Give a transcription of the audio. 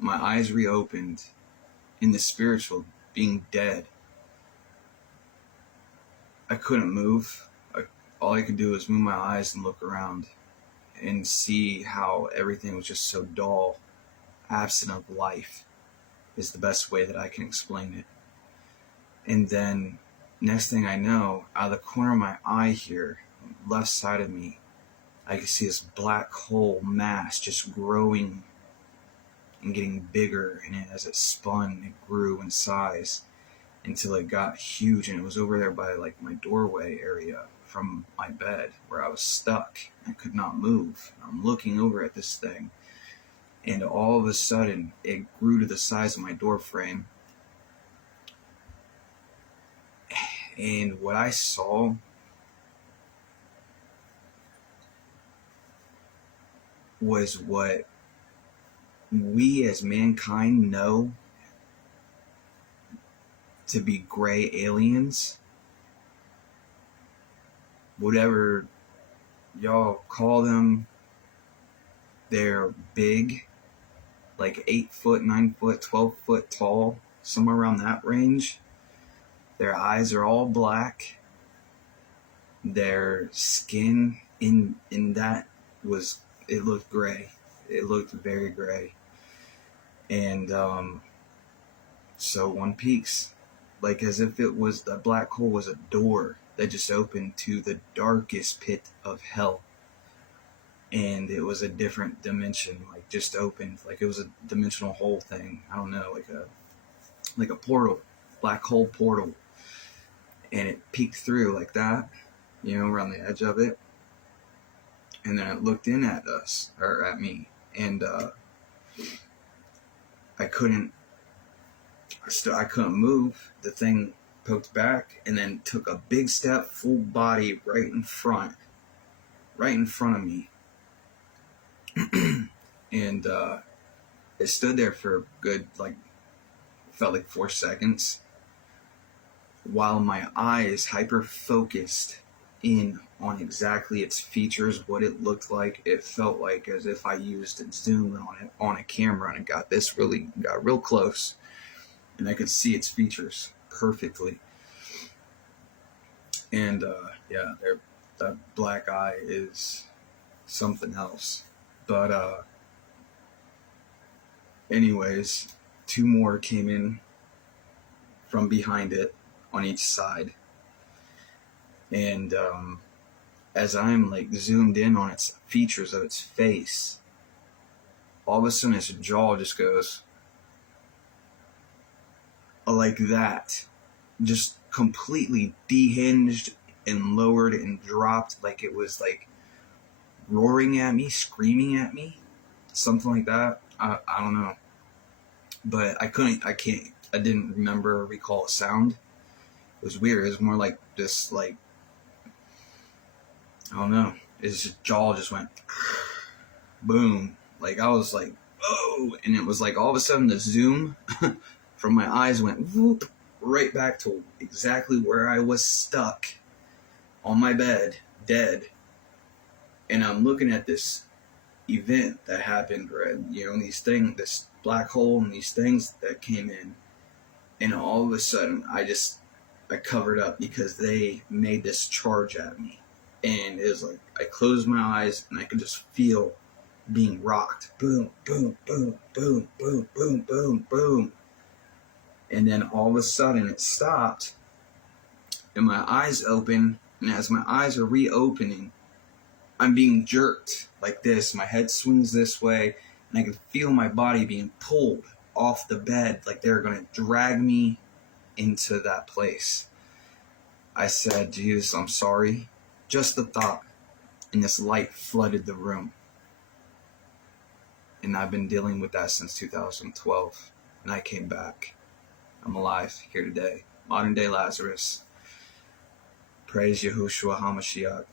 my eyes reopened in the spiritual, being dead. I couldn't move. All I could do was move my eyes and look around and see how everything was just so dull, absent of life is the best way that I can explain it. And then next thing I know, out of the corner of my eye here, left side of me, I could see this black hole mass just growing and getting bigger, and as it spun, it grew in size until it got huge, and it was over there by like my doorway area from my bed where I was stuck. I could not move. I'm looking over at this thing, and all of a sudden it grew to the size of my door frame. And what I saw was what we as mankind know to be gray aliens. Whatever y'all call them, they're big, like 8 foot, 9 foot, 12 foot tall, somewhere around that range. Their eyes are all black. Their skin in that was, it looked gray. It looked very gray. And so one peeks, like as if it was, the black hole was a door that just opened to the darkest pit of hell. And it was a different dimension, like just opened, like it was a dimensional hole thing. I don't know, like a portal, black hole portal. And it peeked through like that, you know, around the edge of it. And then it looked in at us, or at me. And I couldn't move. The thing poked back and then took a big step, full body, right in front of me. And it stood there for a good, like, felt like 4 seconds, while my eyes hyper-focused in on exactly its features, what it looked like. It felt like as if I used a zoom on a camera, and it got real close, and I could see its features perfectly. And yeah, that black eye is something else. But anyways, 2 more came in from behind it on each side. And as I'm like zoomed in on its features of its face, all of a sudden its jaw just goes like that, just completely dehinged and lowered and dropped, like it was like roaring at me, screaming at me, something like that. I don't know, but I didn't remember or recall a sound. It was weird. It was more like this, like, I don't know. His jaw just went boom. Like I was like, oh, and it was like all of a sudden the zoom from my eyes went whoop right back to exactly where I was stuck on my bed, dead. And I'm looking at this event that happened, right? You know, this black hole and these things that came in, and all of a sudden I covered up because they made this charge at me. And it was like, I closed my eyes and I could just feel being rocked. Boom, boom, boom, boom, boom, boom, boom, boom. And then all of a sudden it stopped and my eyes open. And as my eyes are reopening, I'm being jerked like this. My head swings this way and I can feel my body being pulled off the bed like they're going to drag me into that place. I said, Jesus, I'm sorry. Just the thought, and this light flooded the room. And I've been dealing with that since 2012, and I came back. I'm alive here today. Modern day Lazarus. Praise Yahushua HaMashiach.